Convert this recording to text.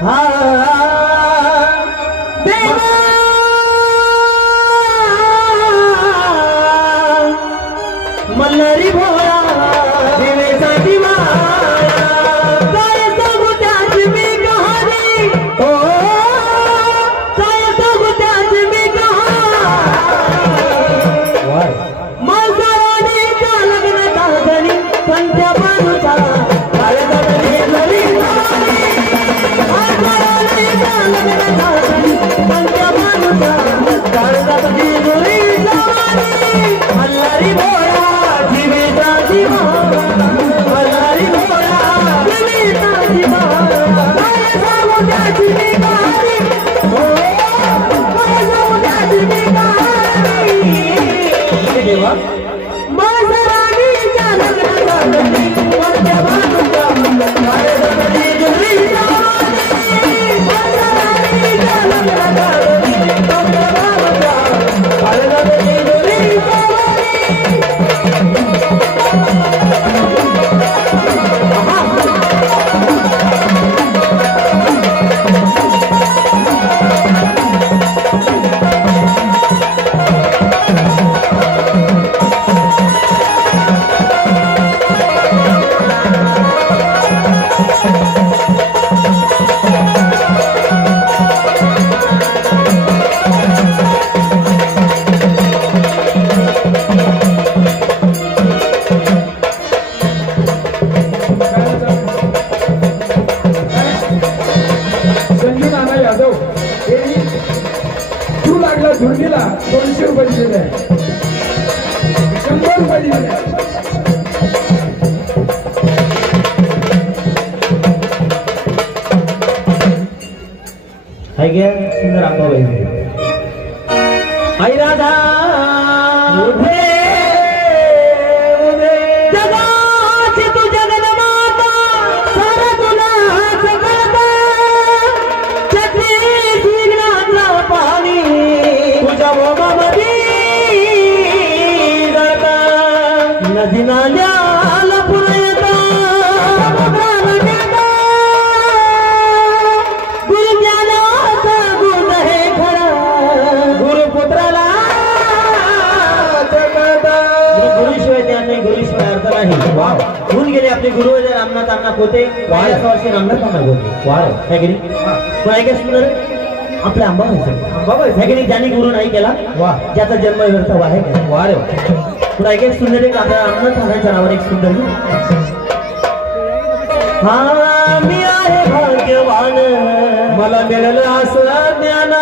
Ah, ah, ah, પડી ગયા સુંદર આપો ભાઈ રાધા! गेले आपले गुरु रामनाथ अण्णा पोते बारा वर्षी रामनाथ अण्णा पोते वाव है की नाही? ऐका सुंदर आपल्या आंबा व्हायचं. है की नाही? ज्याने गुरु नाही केला वा ज्याचा जन्म व्यर्थ आहे वा रे पण ऐका सुंदर एक आपल्या रामनाथ अण्णाच्या नावाने एक सुंदर. हा मी आहे भाग्यवान. मला मिळालं असं ज्ञान.